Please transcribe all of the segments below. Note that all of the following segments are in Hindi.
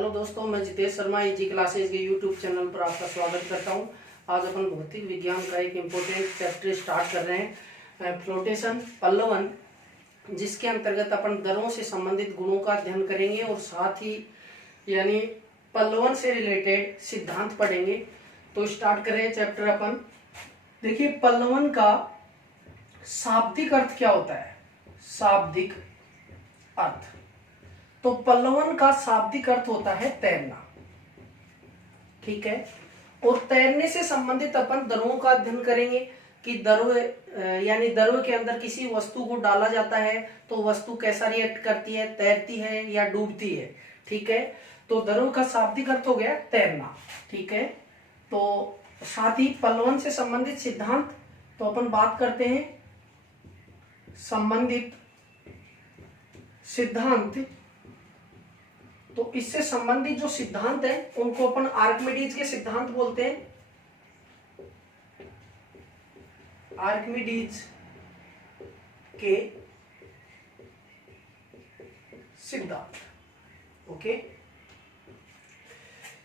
हेलो दोस्तों, मैं जितेश शर्मा इजी क्लासेज के यूट्यूब चैनल पर आपका स्वागत करता हूं। आज अपन भौतिक विज्ञान का एक इम्पोर्टेंट चैप्टर स्टार्ट कर रहे हैं, फ्लोटेशन पल्लवन, जिसके अंतर्गत अपन दरों से संबंधित गुणों का अध्ययन करेंगे और साथ ही यानी पल्लवन से रिलेटेड सिद्धांत पढ़ेंगे। तो स्टार्ट करें चैप्टर अपन। देखिए, पल्लवन का शाब्दिक अर्थ क्या होता है? शाब्दिक अर्थ, तो पल्लवन का शाब्दिक अर्थ होता है तैरना। ठीक है, और तैरने से संबंधित अपन दरों का अध्ययन करेंगे कि दरों यानी दरों के अंदर किसी वस्तु को डाला जाता है तो वस्तु कैसा रिएक्ट करती है, तैरती है या डूबती है। ठीक है, तो दरों का शाब्दिक अर्थ हो गया तैरना। ठीक है, तो साथ ही पल्लवन से संबंधित सिद्धांत, तो अपन बात करते हैं संबंधित सिद्धांत। तो इससे संबंधित जो सिद्धांत है उनको अपन आर्किमिडीज के सिद्धांत बोलते हैं। आर्किमिडीज के सिद्धांत, ओके।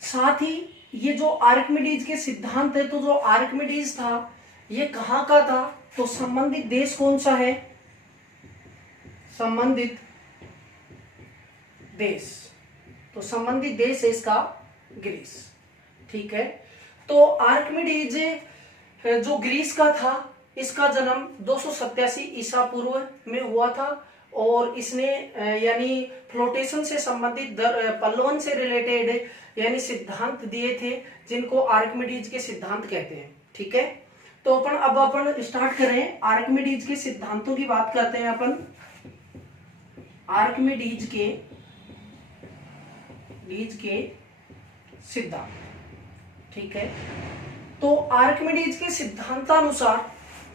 साथ ही ये जो आर्किमिडीज के सिद्धांत है, तो जो आर्किमिडीज था ये कहाँ का था? तो संबंधित देश कौन सा है? संबंधित देश, तो संबंधित देश है इसका ग्रीस। ठीक है, तो आर्किमिडीज जो ग्रीस का था, इसका जन्म 287 ईसा पूर्व में हुआ था और इसने यानी फ्लोटेशन से संबंधित पल्लवन से रिलेटेड यानी सिद्धांत दिए थे, जिनको आर्किमिडीज के सिद्धांत कहते हैं। ठीक है, तो अपन स्टार्ट करें आर्किमिडीज के सिद्धांतों की बात करते हैं अपन। आर्किमिडीज के सिद्धांत। ठीक है, तो आर्किमिडीज के सिद्धांतानुसार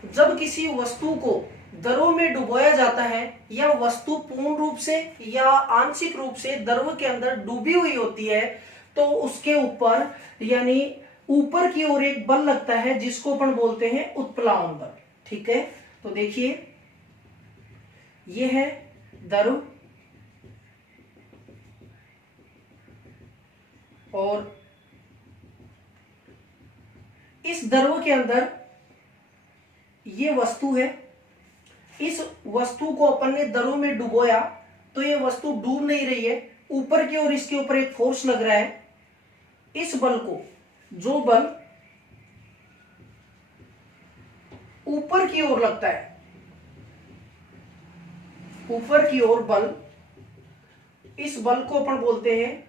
जब किसी वस्तु को द्रव में डुबोया जाता है या वस्तु पूर्ण रूप से या आंशिक रूप से द्रव के अंदर डूबी हुई होती है, तो उसके ऊपर यानी ऊपर की ओर एक बल लगता है जिसको अपन बोलते हैं उत्प्लावन बल। ठीक है, तो देखिए ये है द्रव और इस द्रव के अंदर ये वस्तु है। इस वस्तु को अपन ने द्रव में डुबोया तो ये वस्तु डूब नहीं रही है, ऊपर की ओर इसके ऊपर एक फोर्स लग रहा है। इस बल को, जो बल ऊपर की ओर लगता है, ऊपर की ओर बल, इस बल को अपन बोलते हैं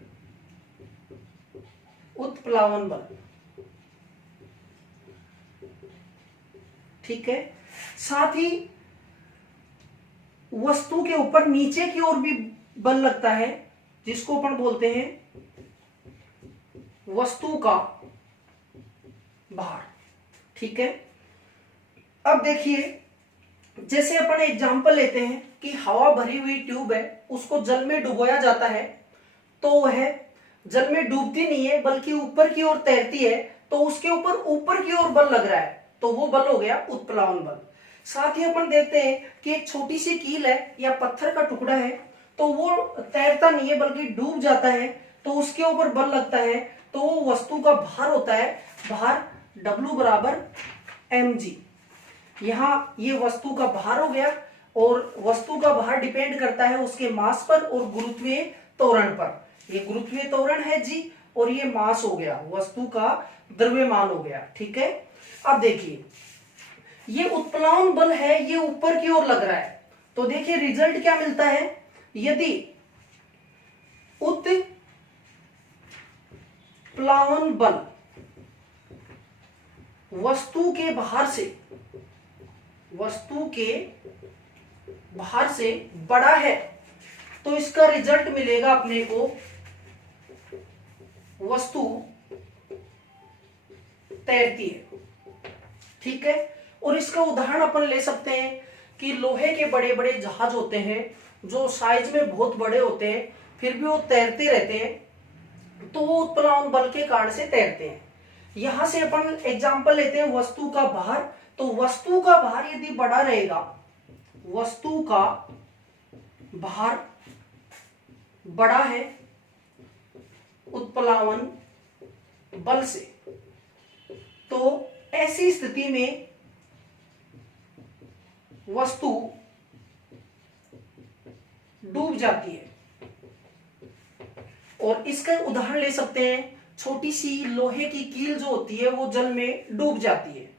उत्प्लावन बल। ठीक है, साथ ही वस्तु के ऊपर नीचे की ओर भी बल लगता है जिसको अपन बोलते हैं वस्तु का भार। ठीक है, अब देखिए, जैसे अपन एग्जांपल लेते हैं कि हवा भरी हुई ट्यूब है, उसको जल में डुबोया जाता है तो वह जल में डूबती नहीं है बल्कि ऊपर की ओर तैरती है, तो उसके ऊपर की ओर बल लग रहा है, तो वो बल हो गया उत्प्लावन बल। साथ ही अपन देखते हैं कि एक छोटी सी कील है या पत्थर का टुकड़ा है, तो वो तैरता नहीं है बल्कि डूब जाता है, तो उसके ऊपर बल लगता है, तो वो वस्तु का भार होता है, भार W बराबर mg। यहाँ ये वस्तु का भार हो गया और वस्तु का भार डिपेंड करता है उसके मास पर और गुरुत्वीय त्वरण पर। ये गुरुत्वीय त्वरण है जी, और ये मास हो गया, वस्तु का द्रव्यमान हो गया। ठीक है, अब देखिए ये उत्प्लावन बल है, ये ऊपर की ओर लग रहा है, तो देखिए रिजल्ट क्या मिलता है। यदि उत्प्लावन बल वस्तु के भार से बड़ा है, तो इसका रिजल्ट मिलेगा अपने को वस्तु तैरती है। ठीक है, और इसका उदाहरण अपन ले सकते हैं कि लोहे के बड़े बड़े जहाज होते हैं जो साइज में बहुत बड़े होते हैं, फिर भी वो तैरते रहते हैं, तो वो उत्प्लावन बल के कारण से तैरते हैं। यहां से अपन एग्जांपल लेते हैं वस्तु का भार, तो वस्तु का भार यदि बड़ा रहेगा, वस्तु का भार बड़ा है उत्प्लावन बल से। तो ऐसी स्थिति में वस्तु डूब जाती है। और इसका उदाहरण ले सकते हैं, छोटी सी लोहे की कील जो होती है वो जल में डूब जाती है।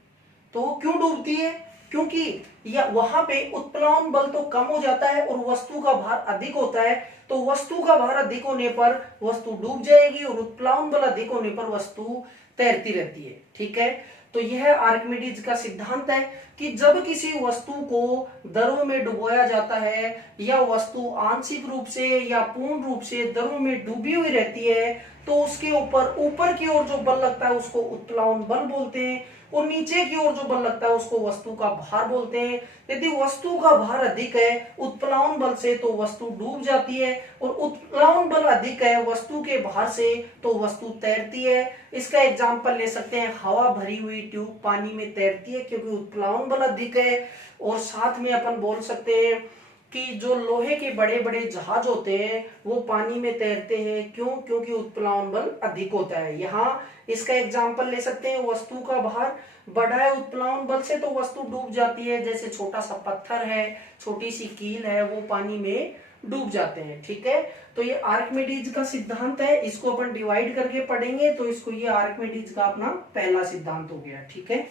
तो वो क्यों डूबती है? क्योंकि या वहां पे उत्प्लावन बल तो कम हो जाता है और वस्तु का भार अधिक होता है। तो वस्तु का भार अधिक होने पर वस्तु डूब जाएगी और उत्प्लावन बल अधिक होने पर वस्तु तैरती रहती है। ठीक है, तो यह आर्किमिडीज का सिद्धांत है कि जब किसी वस्तु को द्रव में डुबोया जाता है या वस्तु आंशिक रूप से या पूर्ण रूप से द्रव में डूबी हुई रहती है, तो उसके ऊपर की ओर जो बल लगता है उसको उत्प्लावन बल बोलते हैं और नीचे की ओर जो बल लगता है उसको वस्तु का भार बोलते हैं। यदि वस्तु का भार अधिक है उत्प्लावन बल से तो वस्तु डूब जाती है और उत्प्लावन बल अधिक है वस्तु के भार से तो वस्तु तैरती है। इसका एग्जांपल ले सकते हैं, हवा भरी हुई ट्यूब पानी में तैरती है क्योंकि उत्प्लावन बल अधिक है। और साथ में अपन बोल सकते हैं कि जो लोहे के बड़े बड़े जहाज होते हैं वो पानी में तैरते हैं, क्यों? क्योंकि उत्प्लावन बल अधिक होता है। यहाँ इसका एग्जांपल ले सकते हैं, वस्तु का भार बढ़ा है उत्प्लावन बल से तो वस्तु डूब जाती है। जैसे छोटा सा पत्थर है, छोटी सी कील है, वो पानी में डूब जाते हैं। ठीक है, तो ये आर्किमिडीज का सिद्धांत है, इसको अपन डिवाइड करके पढ़ेंगे तो इसको ये आर्किमिडीज का अपना पहला सिद्धांत हो गया। ठीक है,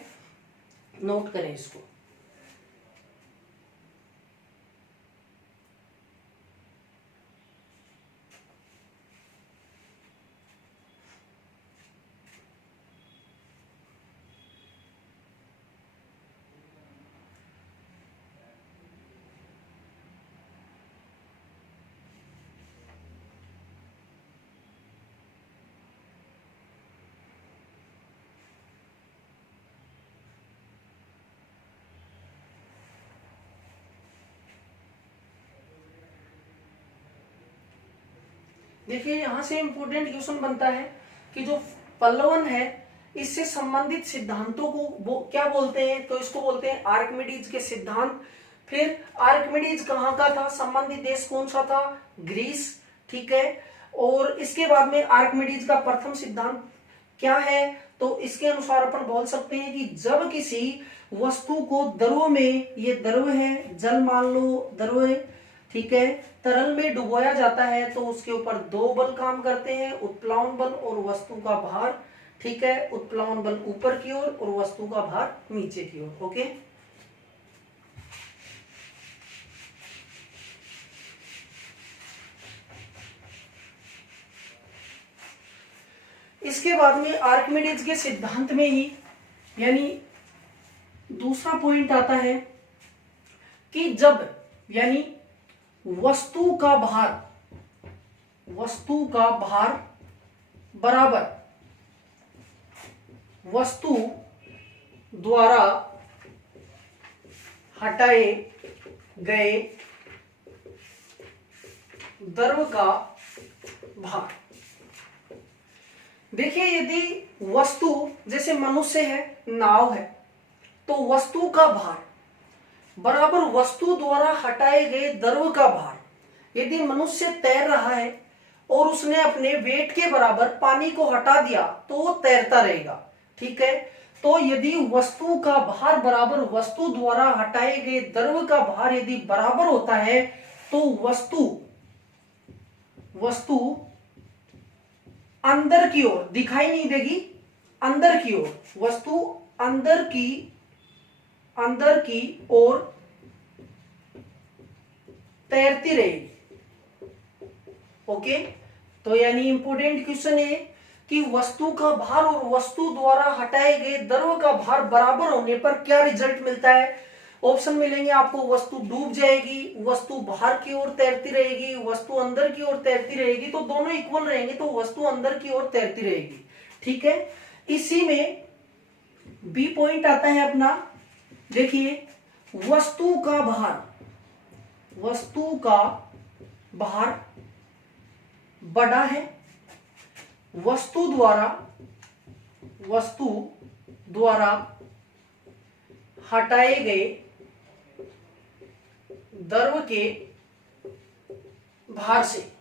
नोट करें इसको। देखिए यहां से इंपोर्टेंट क्वेश्चन बनता है कि जो पल्लवन है इससे संबंधित सिद्धांतों को वो क्या बोलते हैं? तो इसको बोलते हैं आर्किमिडीज के सिद्धांत। फिर आर्किमिडीज कहाँ का था? संबंधित देश कौन सा था? ग्रीस। ठीक है, और इसके बाद में आर्किमिडीज का प्रथम सिद्धांत क्या है? तो इसके अनुसार अपन बोल सकते हैं कि जब किसी वस्तु को द्रव में, ये द्रव है, जल मान लो द्रव है, ठीक है, तरल में डुबोया जाता है तो उसके ऊपर दो बल काम करते हैं, उत्प्लावन बल और वस्तु का भार। ठीक है, उत्प्लावन बल ऊपर की ओर और वस्तु का भार नीचे की ओर। ओके, इसके बाद में आर्किमिडीज के सिद्धांत में ही यानी दूसरा पॉइंट आता है कि जब यानी वस्तु का भार बराबर वस्तु द्वारा हटाए गए द्रव का भार। देखिए यदि वस्तु जैसे मनुष्य है, नाव है, तो वस्तु का भार बराबर वस्तु द्वारा हटाए गए द्रव का भार। यदि मनुष्य तैर रहा है और उसने अपने वेट के बराबर पानी को हटा दिया तो वो तैरता रहेगा। ठीक है, तो यदि वस्तु का भार बराबर वस्तु द्वारा हटाए गए द्रव का भार यदि बराबर होता है तो वस्तु अंदर की ओर दिखाई नहीं देगी, अंदर की ओर वस्तु अंदर की ओर तैरती रहेगी। ओके, तो यानी इंपोर्टेंट क्वेश्चन है कि वस्तु का भार और वस्तु द्वारा हटाए गए द्रव का भार बराबर होने पर क्या रिजल्ट मिलता है? ऑप्शन मिलेंगे आपको, वस्तु डूब जाएगी, वस्तु बाहर की ओर तैरती रहेगी, वस्तु अंदर की ओर तैरती रहेगी। तो दोनों इक्वल रहेंगे तो वस्तु अंदर की ओर तैरती रहेगी। ठीक है, इसी में बी पॉइंट आता है अपना। देखिए वस्तु का भार बड़ा है, वस्तु द्वारा हटाए गए द्रव के भार से।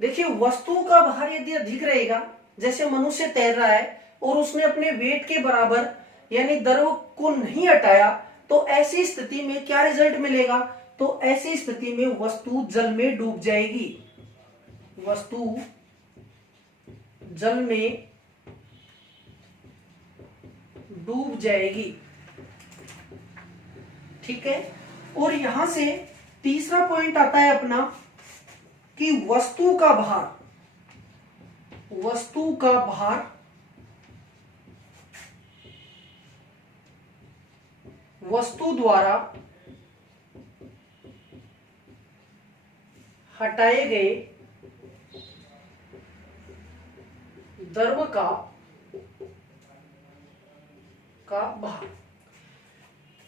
देखिए वस्तु का भार यदि अधिक रहेगा, जैसे मनुष्य तैर रहा है और उसने अपने वेट के बराबर यानी द्रव को नहीं हटाया, तो ऐसी स्थिति में क्या रिजल्ट मिलेगा? तो ऐसी स्थिति में वस्तु जल में डूब जाएगी, वस्तु जल में डूब जाएगी। ठीक है। और यहां से तीसरा पॉइंट आता है अपना कि वस्तु का भार, वस्तु का भार वस्तु द्वारा हटाए गए द्रव का भार।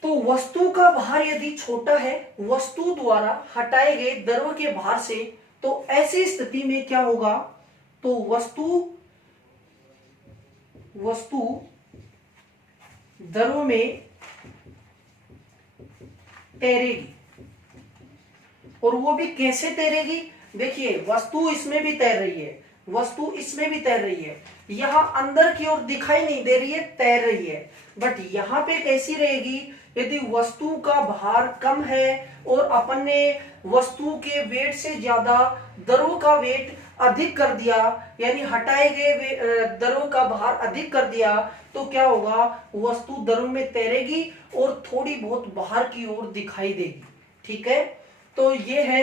तो वस्तु का भार यदि छोटा है वस्तु द्वारा हटाए गए द्रव के भार से, तो ऐसी स्थिति में क्या होगा? तो वस्तु द्रव में तैरेगी। और वो भी कैसे तैरेगी? देखिए वस्तु इसमें भी तैर रही है, वस्तु इसमें भी तैर रही है, यहां अंदर की ओर दिखाई नहीं दे रही है, तैर रही है। बट यहां पे कैसी रहेगी? यदि वस्तु का भार कम है और अपन ने वस्तु के वेट से ज्यादा द्रव का वेट अधिक कर दिया, यानी हटाए गए द्रव का भार अधिक कर दिया, तो क्या होगा? वस्तु द्रव में तैरेगी और थोड़ी बहुत बाहर की ओर दिखाई देगी। ठीक है। तो ये है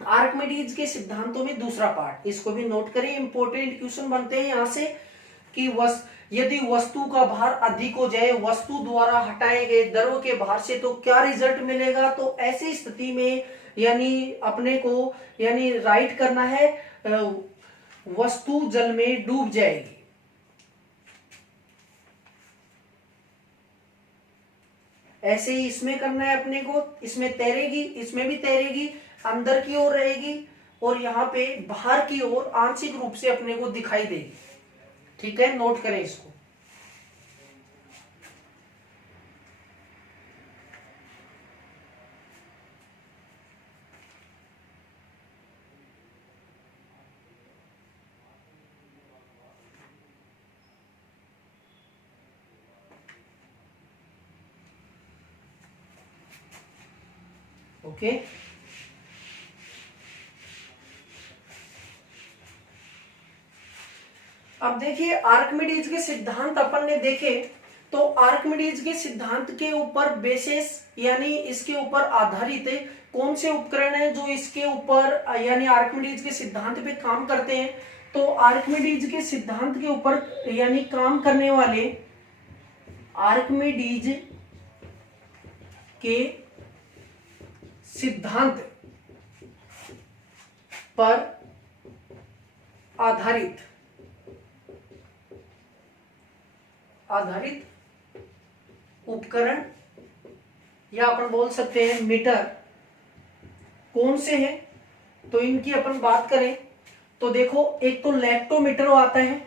आर्किमिडीज के सिद्धांतों में दूसरा पार्ट, इसको भी नोट करें, इंपॉर्टेंट क्वेश्चन बनते हैं यहां से कि यदि वस्तु का भार अधिक हो जाए वस्तु द्वारा हटाए गए द्रव के भार से, तो क्या रिजल्ट मिलेगा? तो ऐसी स्थिति में यानी अपने को यानी राइट करना है वस्तु जल में डूब जाएगी। ऐसे ही इसमें करना है अपने को, इसमें तैरेगी, इसमें भी तैरेगी, अंदर की ओर रहेगी और यहाँ पे बाहर की ओर आंशिक रूप से अपने को दिखाई देगी। ठीक है, नोट करें इसको। ओके। अब देखिए आर्किमिडीज के सिद्धांत अपन ने देखे, तो आर्किमिडीज के सिद्धांत के ऊपर बेसिस यानी इसके ऊपर आधारित कौन से उपकरण है जो इसके ऊपर यानी आर्किमिडीज के सिद्धांत पे काम करते हैं? तो आर्किमिडीज के सिद्धांत के ऊपर यानी काम करने वाले आर्किमिडीज के सिद्धांत पर आधारित उपकरण या अपन बोल सकते हैं मीटर कौन से हैं? तो इनकी अपन बात करें तो देखो, एक तो लैक्टोमीटर आता है,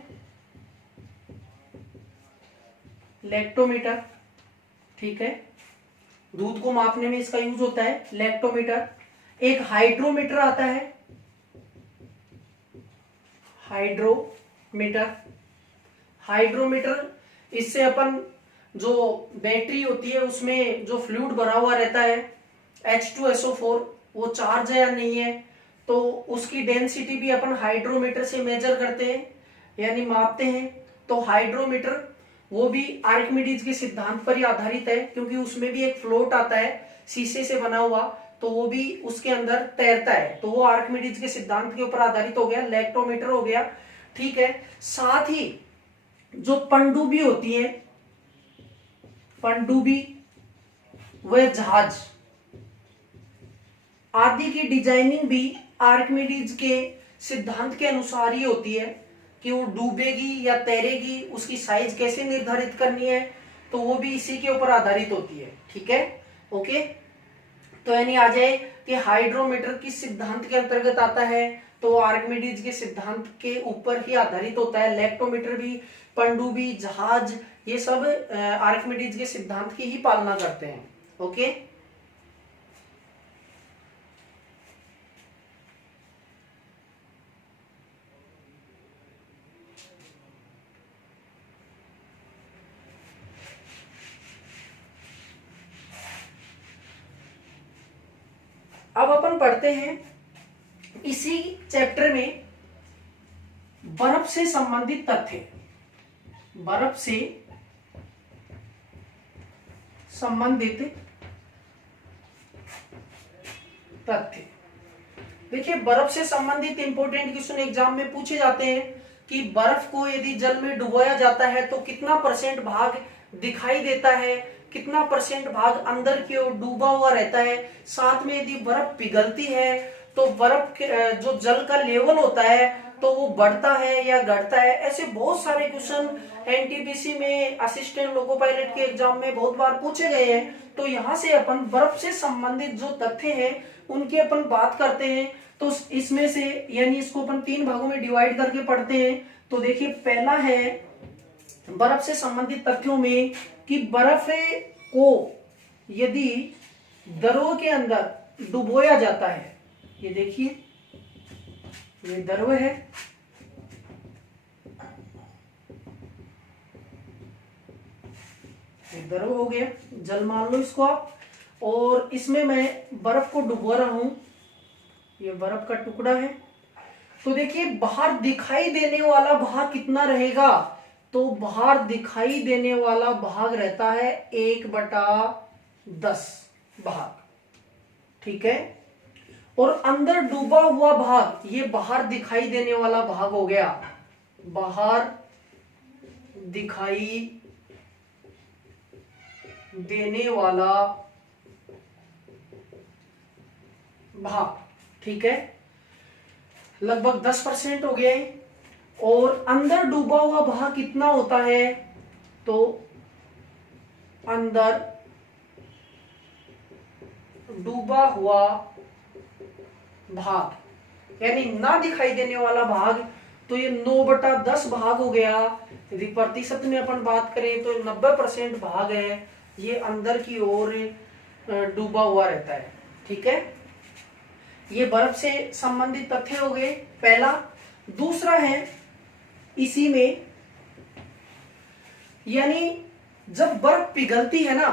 लैक्टोमीटर। ठीक है, दूध को मापने में इसका यूज होता है लैक्टोमीटर। एक हाइड्रोमीटर आता है, हाइड्रोमीटर इससे अपन जो बैटरी होती है उसमें जो फ्लूइड भरा हुआ रहता है H2SO4 वो चार्ज है या नहीं है, तो उसकी डेंसिटी भी अपन हाइड्रोमीटर से मेजर करते हैं यानी मापते हैं। तो हाइड्रोमीटर वो भी आर्किमिडीज के सिद्धांत पर ही आधारित है, क्योंकि उसमें भी एक फ्लोट आता है शीशे से बना हुआ, तो वो भी उसके अंदर तैरता है, तो वो आर्किमिडीज के सिद्धांत के ऊपर आधारित हो गया, लैक्टोमीटर हो गया। ठीक है, साथ ही जो पनडुब्बी होती है, पनडुब्बी वह जहाज आदि की डिजाइनिंग भी आर्किमिडीज के सिद्धांत के अनुसार ही होती है कि वो डूबेगी या तैरेगी, उसकी साइज कैसे निर्धारित करनी है, तो वो भी इसी के ऊपर आधारित होती है। ठीक है, ओके। तो यानी आ जाए कि हाइड्रोमीटर किस सिद्धांत के अंतर्गत आता है? तो आर्किमिडीज के सिद्धांत के ऊपर ही आधारित होता है। लैक्टोमीटर भी, पनडुब्बी, जहाज, ये सब आर्किमिडीज के सिद्धांत की ही पालना करते हैं। ओके। अब अपन पढ़ते हैं इसी चैप्टर में बर्फ से संबंधित तथ्य। बर्फ से संबंधित तथ्य। देखिए, बर्फ से संबंधित इंपॉर्टेंट क्वेश्चन एग्जाम में पूछे जाते हैं कि बर्फ को यदि जल में डुबोया जाता है तो कितना परसेंट भाग दिखाई देता है, कितना परसेंट भाग अंदर की ओर डूबा हुआ रहता है, साथ में यदि बर्फ पिघलती है तो बर्फ के जो जल का लेवल होता है तो वो बढ़ता है या घटता है। ऐसे बहुत सारे क्वेश्चन एनटीपीसी में, असिस्टेंट लोको पायलट के एग्जाम में बहुत बार पूछे गए हैं। तो यहाँ से अपन बर्फ से संबंधित जो तथ्य हैं उनकी अपन बात करते हैं। तो इसमें से यानी इसको अपन 3 भागों में डिवाइड करके पढ़ते हैं। तो देखिए, पहला है बर्फ से संबंधित तथ्यों में कि बर्फ को यदि द्रव के अंदर डुबोया जाता है, ये देखिए ये द्रव है, ये द्रव हो गया, जल मान लो इसको आप, और इसमें मैं बर्फ को डुबो रहा हूं, ये बर्फ का टुकड़ा है। तो देखिए, बाहर दिखाई देने वाला भाग कितना रहेगा, तो बाहर दिखाई देने वाला भाग रहता है 1/10 भाग, ठीक है। और अंदर डूबा हुआ भाग, ये बाहर दिखाई देने वाला भाग हो गया, बाहर दिखाई देने वाला भाग, ठीक है, लगभग 10% हो गया है। और अंदर डूबा हुआ भाग कितना होता है, तो अंदर डूबा हुआ भाग यानी ना दिखाई देने वाला भाग, तो ये 9/10 भाग हो गया। यदि प्रतिशत में अपन बात करें तो 90% भाग है, ये अंदर की ओर डूबा हुआ रहता है, ठीक है। ये बर्फ से संबंधित तथ्य हो गए पहला। दूसरा है इसी में, यानी जब बर्फ पिघलती है ना,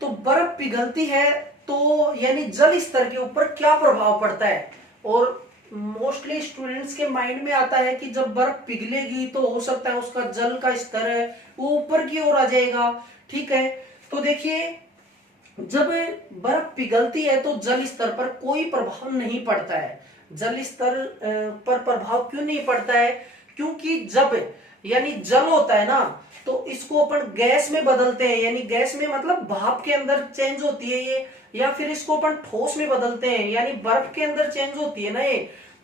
तो बर्फ पिघलती है तो यानी जल स्तर के ऊपर क्या प्रभाव पड़ता है। और मोस्टली स्टूडेंट्स के माइंड में आता है कि जब बर्फ पिघलेगी तो हो सकता है उसका जल का स्तर है वो ऊपर की ओर आ जाएगा, ठीक है। तो देखिए, जब बर्फ पिघलती है तो जल स्तर पर कोई प्रभाव नहीं पड़ता है। जल स्तर पर प्रभाव क्यों नहीं पड़ता है, क्योंकि जब यानी जल होता है ना, तो इसको अपन गैस में बदलते हैं, यानी गैस में मतलब भाप के अंदर चेंज होती है ये, या फिर इसको अपन ठोस में बदलते हैं, यानी बर्फ के अंदर चेंज होती है ना ये,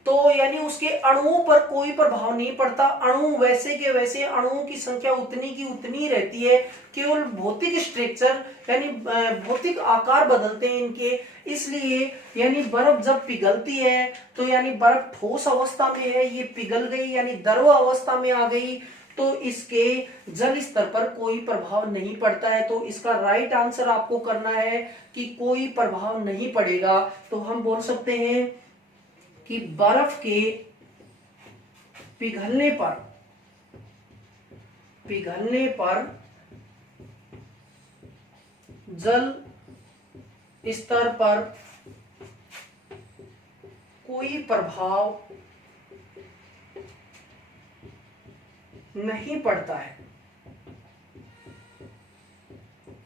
तो यानी उसके अणुओं पर कोई प्रभाव नहीं पड़ता। अणु वैसे के वैसे, अणुओं की संख्या उतनी की उतनी रहती है, केवल भौतिक स्ट्रक्चर यानी भौतिक आकार बदलते हैं इनके। इसलिए यानी बर्फ जब पिघलती है तो यानी बर्फ ठोस अवस्था में है, ये पिघल गई यानी द्रव अवस्था में आ गई, तो इसके जल स्तर पर कोई प्रभाव नहीं पड़ता है। तो इसका राइट आंसर आपको करना है कि कोई प्रभाव नहीं पड़ेगा। तो हम बोल सकते हैं कि बर्फ के पिघलने पर जल स्तर पर कोई प्रभाव नहीं पड़ता है,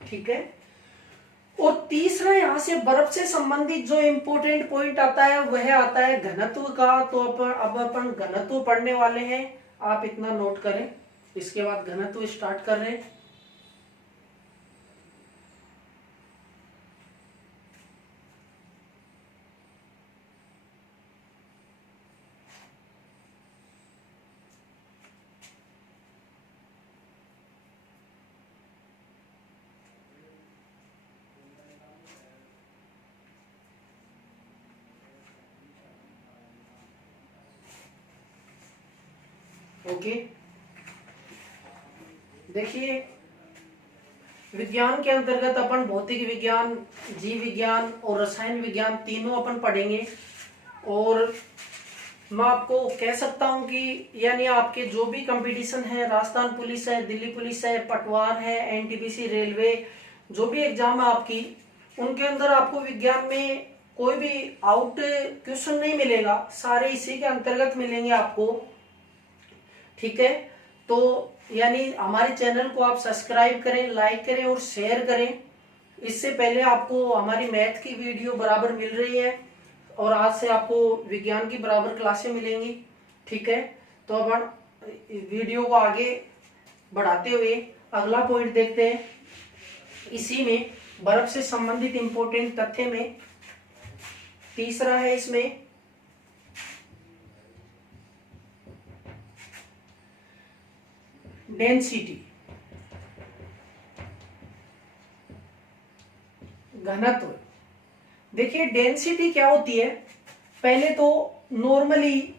ठीक है। और तीसरा यहां से बर्फ से संबंधित जो इंपॉर्टेंट पॉइंट आता है वह आता है घनत्व का। तो अब अपन घनत्व पढ़ने वाले हैं, आप इतना नोट करें, इसके बाद घनत्व स्टार्ट कर रहे हैं। ओके, देखिए, विज्ञान के अंतर्गत अपन भौतिक विज्ञान, जीव विज्ञान और रसायन विज्ञान तीनों अपन पढ़ेंगे। और मैं आपको कह सकता हूं कि यानी आपके जो भी कंपटीशन है, राजस्थान पुलिस है, दिल्ली पुलिस है, पटवार है, एनटीपीसी, रेलवे, जो भी एग्जाम है आपकी, उनके अंदर आपको विज्ञान में कोई भी आउट क्वेश्चन नहीं मिलेगा, सारे इसी के अंतर्गत मिलेंगे आपको। ठीक है, तो यानी हमारे चैनल को आप सब्सक्राइब करें, लाइक करें और शेयर करें। इससे पहले आपको हमारी मैथ की वीडियो बराबर मिल रही है और आज से आपको विज्ञान की बराबर क्लासें मिलेंगी। ठीक है, तो अब वीडियो को आगे बढ़ाते हुए अगला पॉइंट देखते हैं। इसी में बर्फ से संबंधित इंपॉर्टेंट तथ्य में तीसरा है इसमें डेंसिटी, घनत्व। देखिए डेंसिटी क्या होती है, पहले तो नॉर्मली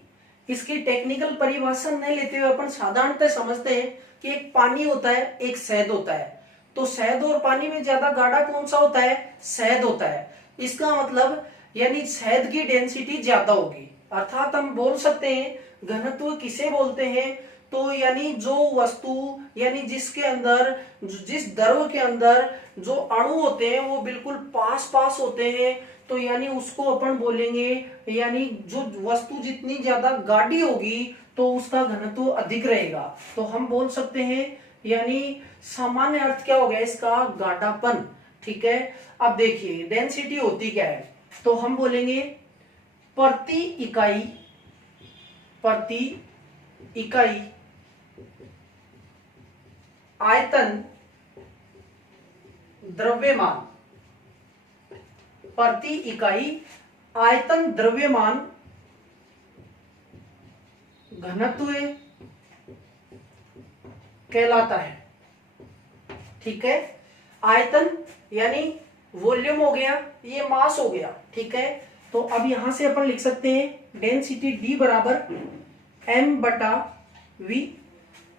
इसकी टेक्निकल परिभाषा नहीं लेते हुए अपन साधारणतः समझते हैं कि एक पानी होता है, एक शहद होता है। तो शहद और पानी में ज्यादा गाढ़ा कौन सा होता है, शहद होता है। इसका मतलब यानी शहद की डेंसिटी ज्यादा होगी, अर्थात हम बोल सकते हैं घनत्व किसे बोलते हैं, तो यानी जो वस्तु यानी जिसके अंदर जिस द्रव के अंदर जो अणु होते हैं वो बिल्कुल पास पास होते हैं, तो यानी उसको अपन बोलेंगे, यानी जो वस्तु जितनी ज्यादा गाढ़ी होगी तो उसका घनत्व अधिक रहेगा। तो हम बोल सकते हैं यानी सामान्य अर्थ क्या हो गया इसका, गाढ़ापन। ठीक है, अब देखिए डेंसिटी होती क्या है, तो हम बोलेंगे प्रति इकाई आयतन द्रव्यमान, प्रति इकाई आयतन द्रव्यमान घनत्व कहलाता है। ठीक है, आयतन यानी वॉल्यूम हो गया, ये मास हो गया। ठीक है, तो अब यहां से अपन लिख सकते हैं डेंसिटी D बराबर m/v,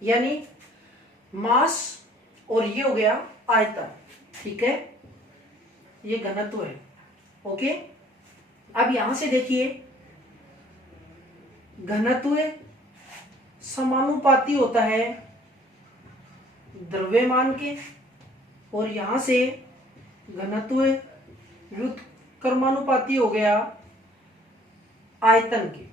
यानी मास और ये हो गया आयतन। ठीक है, ये घनत्व है। ओके, अब यहां से देखिए घनत्व समानुपाती होता है द्रव्यमान के, और यहां से घनत्व व्युत्क्रमानुपाती हो गया आयतन के।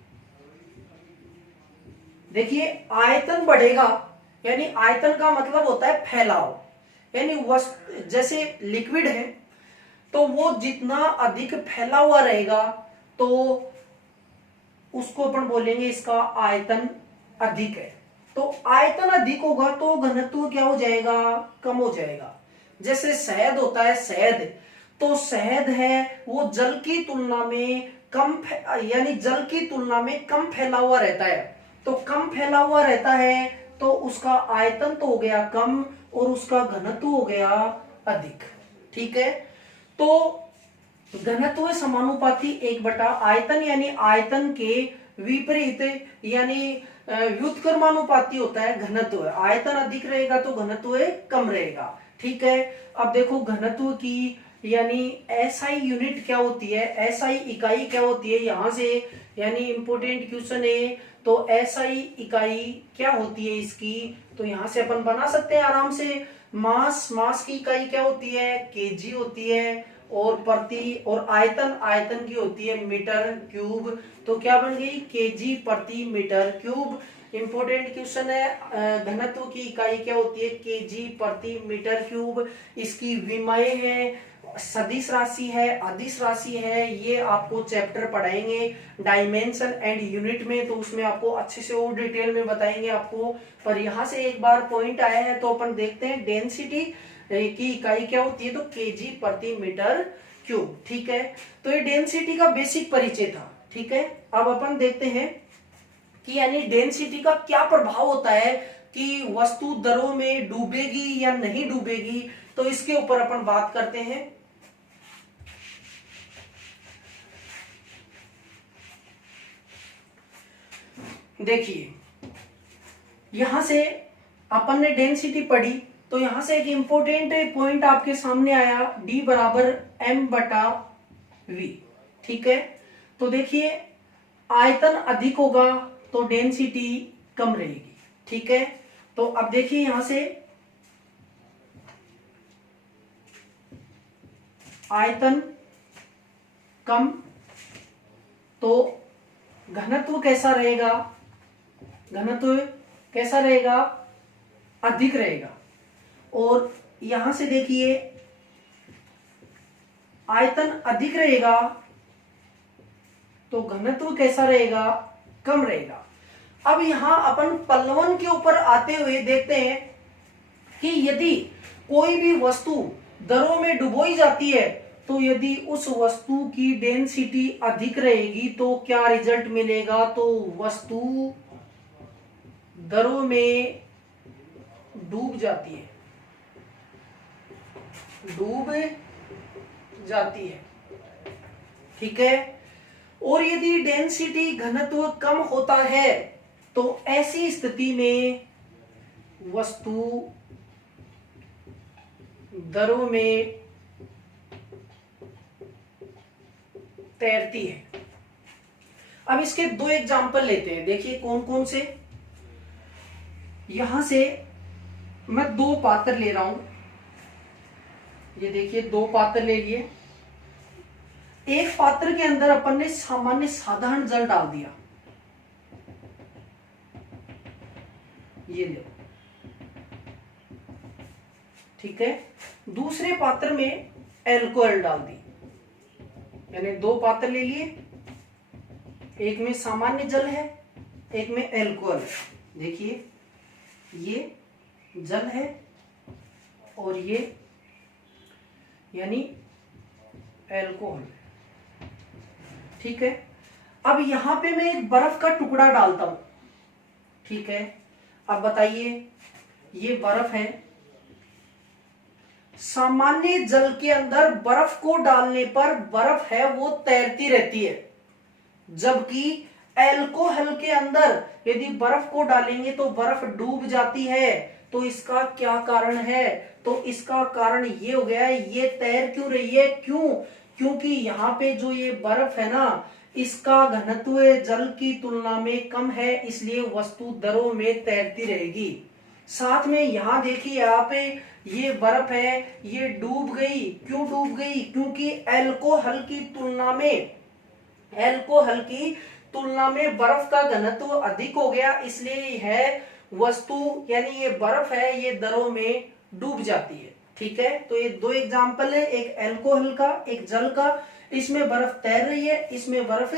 देखिए आयतन बढ़ेगा, यानी आयतन का मतलब होता है फैलाव, यानी जैसे लिक्विड है तो वो जितना अधिक फैला हुआ रहेगा तो उसको अपन बोलेंगे इसका आयतन अधिक है। तो आयतन अधिक होगा तो घनत्व क्या हो जाएगा, कम हो जाएगा। जैसे शहद होता है, शहद तो शहद है वो जल की तुलना में कम यानी जल की तुलना में कम फैला हुआ रहता है, तो कम फैला हुआ रहता है तो उसका आयतन तो हो गया कम और उसका घनत्व हो गया अधिक। ठीक है, तो घनत्व समानुपाती 1/आयतन, यानी आयतन के विपरीत यानी व्युत्क्रमानुपाती होता है घनत्व। आयतन अधिक रहेगा तो घनत्व कम रहेगा। ठीक है, अब देखो घनत्व की यानी एसआई यूनिट क्या होती है, एसआई इकाई क्या होती है, यहां से यानी इंपोर्टेंट क्वेश्चन है। तो एसआई इकाई क्या होती है इसकी, तो यहां से अपन बना सकते हैं आराम से। मास की इकाई क्या होती है, केजी होती है, और और आयतन की होती है मीटर क्यूब। तो क्या बन गई, केजी प्रति मीटर क्यूब। इंपोर्टेंट क्वेश्चन है, घनत्व की इकाई क्या होती है, केजी प्रति मीटर क्यूब। इसकी विमेय है, सदिश राशि है, अदिश राशि है, ये आपको चैप्टर पढ़ाएंगे डायमेंशन एंड यूनिट में, तो उसमें आपको अच्छे से और डिटेल में बताएंगे आपको। पर यहां से एक बार पॉइंट आया है तो अपन देखते हैं डेंसिटी की इकाई क्या होती है, तो केजी प्रति मीटर क्यूब। ठीक है, तो ये डेंसिटी का बेसिक परिचय था। ठीक है, अब अपन देखते हैं कि यानी डेंसिटी का क्या प्रभाव होता है कि वस्तु द्रव में डूबेगी या नहीं डूबेगी, तो इसके ऊपर अपन बात करते हैं। देखिए यहां से अपन ने डेंसिटी पढ़ी, तो यहां से एक इंपॉर्टेंट पॉइंट आपके सामने आया, D बराबर m/v। ठीक है, तो देखिए आयतन अधिक होगा तो डेंसिटी कम रहेगी। ठीक है, तो अब देखिए यहां से आयतन कम, तो घनत्व कैसा रहेगा, घनत्व कैसा रहेगा, अधिक रहेगा। और यहां से देखिए आयतन अधिक रहेगा तो घनत्व कैसा रहेगा, कम रहेगा। अब यहां अपन पल्लवन के ऊपर आते हुए देखते हैं कि यदि कोई भी वस्तु दरों में डुबोई जाती है तो यदि उस वस्तु की डेंसिटी अधिक रहेगी तो क्या रिजल्ट मिलेगा, तो वस्तु दरों में डूब जाती है, डूब जाती है, ठीक है। और यदि डेंसिटी घनत्व कम होता है तो ऐसी स्थिति में वस्तु दरों में तैरती है। अब इसके दो एग्जाम्पल लेते हैं, देखिए कौन कौन से। यहां से मैं दो पात्र ले रहा हूं, ये देखिए दो पात्र ले लिए। एक पात्र के अंदर अपन ने सामान्य साधारण जल डाल दिया, ये ले, ठीक है। दूसरे पात्र में एल्कोहल डाल दी, यानी दो पात्र ले लिए, एक में सामान्य जल है, एक में एल्कोहल है। देखिए ये जल है और ये यानी एल्कोहल, ठीक है। अब यहां पे मैं एक बर्फ का टुकड़ा डालता हूं, ठीक है। अब बताइए ये बर्फ है, सामान्य जल के अंदर बर्फ को डालने पर बर्फ है वो तैरती रहती है, जबकि एल्कोहल के अंदर यदि बर्फ को डालेंगे तो बर्फ डूब जाती है। तो इसका क्या कारण है, तो इसका कारण ये हो गया है, ये तैर क्यों रही है, क्यों, क्योंकि यहाँ पे जो ये बर्फ है ना, इसका घनत्व जल की तुलना में कम है, इसलिए वस्तु दरों में तैरती रहेगी। साथ में यहाँ देखिए आप, ये बर्फ है ये डूब गई, क्यों डूब गई, क्योंकि एल्कोहल की तुलना में बर्फ का घनत्व अधिक हो गया, इसलिए है वस्तु यानी ये बर्फ है ये दरों में डूब जाती है, ठीक है। तो ये दो एग्जाम्पल है, एक एल्कोहल का एक जल का। इसमें बर्फ तैर रही है, इसमें बर्फ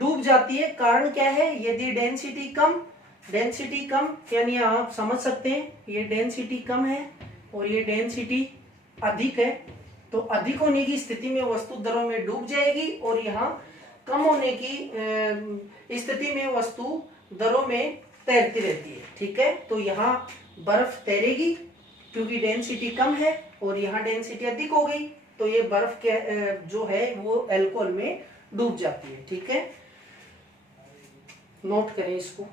डूब जाती है। कारण क्या है, यदि डेंसिटी कम यानी आप समझ सकते हैं ये डेंसिटी कम है और ये डेंसिटी अधिक है, तो अधिक होने की स्थिति में वस्तु दरों में डूब जाएगी और यहाँ कम होने की स्थिति में वस्तु दरों में तैरती रहती है, ठीक है। तो यहाँ बर्फ तैरेगी क्योंकि डेंसिटी कम है और यहाँ डेंसिटी अधिक हो गई, तो ये बर्फ के जो है वो एल्कोहल में डूब जाती है, ठीक है। नोट करें इसको।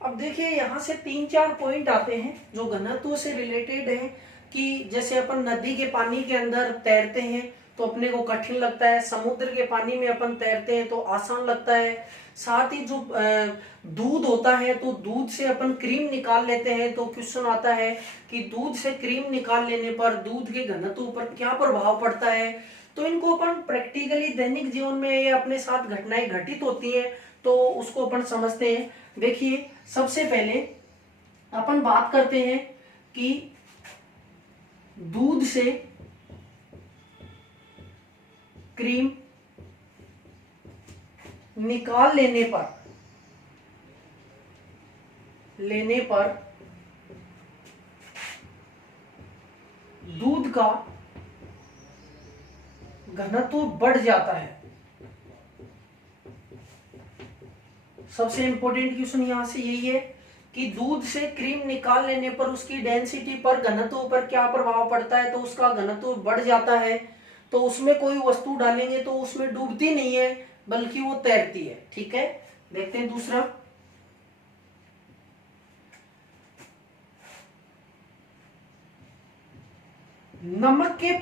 अब देखिए यहाँ से 3-4 पॉइंट आते हैं जो घनत्व से रिलेटेड है, कि जैसे अपन नदी के पानी के अंदर तैरते हैं तो अपने को कठिन लगता है, समुद्र के पानी में अपन तैरते हैं तो आसान लगता है। साथ ही जो दूध होता है तो दूध से अपन क्रीम निकाल लेते हैं, तो क्वेश्चन आता है कि दूध से क्रीम निकाल लेने पर दूध के घनत्व पर क्या प्रभाव पड़ता है। तो इनको अपन प्रैक्टिकली दैनिक जीवन में ये अपने साथ घटनाएं घटित होती हैं तो उसको अपन समझते हैं। देखिए सबसे पहले अपन बात करते हैं कि दूध से क्रीम निकाल लेने पर दूध का घनत्व बढ़ जाता है, सबसे इंपॉर्टेंट क्वेश्चन यहां से यही है कि दूध से क्रीम निकाल लेने पर उसकी डेंसिटी पर, घनत्व पर क्या प्रभाव पड़ता है। तो उसका घनत्व बढ़ जाता है, तो उसमें कोई वस्तु डालेंगे तो उसमें डूबती नहीं है बल्कि वो तैरती है। ठीक है, देखते हैं दूसरा। नमक के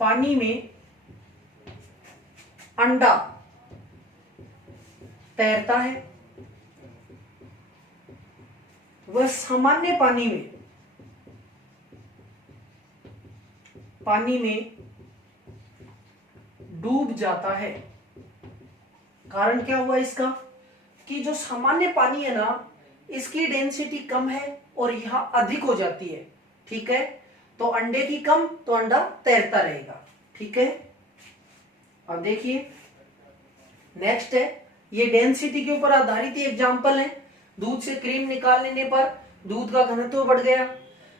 पानी में अंडा तैरता है, वह सामान्य पानी में डूब जाता है। कारण क्या हुआ इसका कि जो सामान्य पानी है ना, इसकी डेंसिटी कम है और यहां अधिक हो जाती है। ठीक है, तो अंडे की कम तो अंडा तैरता रहेगा। ठीक है, अब देखिए नेक्स्ट है, ये डेंसिटी के ऊपर आधारित एग्जांपल है। दूध से क्रीम निकाल लेने पर दूध का घनत्व बढ़ गया।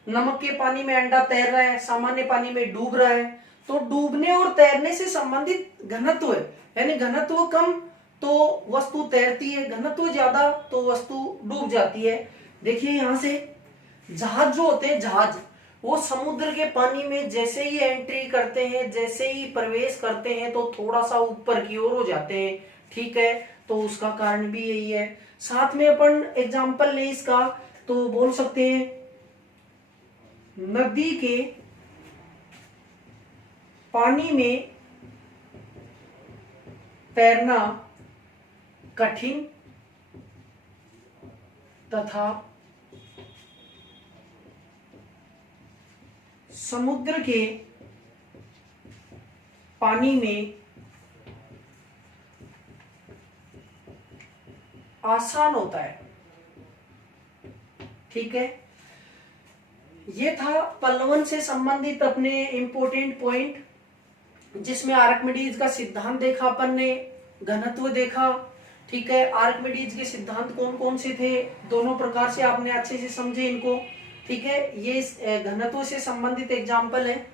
नमक के पानी में अंडा तैर रहा है, सामान्य पानी में डूब रहा है। तो डूबने और तैरने से संबंधित घनत्व है, यानी घनत्व कम तो वस्तु तैरती है, घनत्व ज्यादा तो वस्तु डूब जाती है। देखिए यहां से जहाज जो होते हैं, जहाज वो समुद्र के पानी में जैसे ही एंट्री करते हैं, जैसे ही प्रवेश करते हैं तो थोड़ा सा ऊपर की ओर हो जाते हैं। ठीक है, तो उसका कारण भी यही है। साथ में अपन एग्जांपल लें इसका तो बोल सकते हैं नदी के पानी में तैरना कठिन तथा समुद्र के पानी में आसान होता है। ठीक है, ये था पल्लवन से संबंधित अपने इंपॉर्टेंट पॉइंट, जिसमें आर्किमिडीज का सिद्धांत देखा अपन ने, घनत्व देखा। ठीक है, आर्किमिडीज के सिद्धांत कौन कौन से थे, दोनों प्रकार से आपने अच्छे से समझे इनको। ठीक है, ये घनत्व से संबंधित एग्जाम्पल है।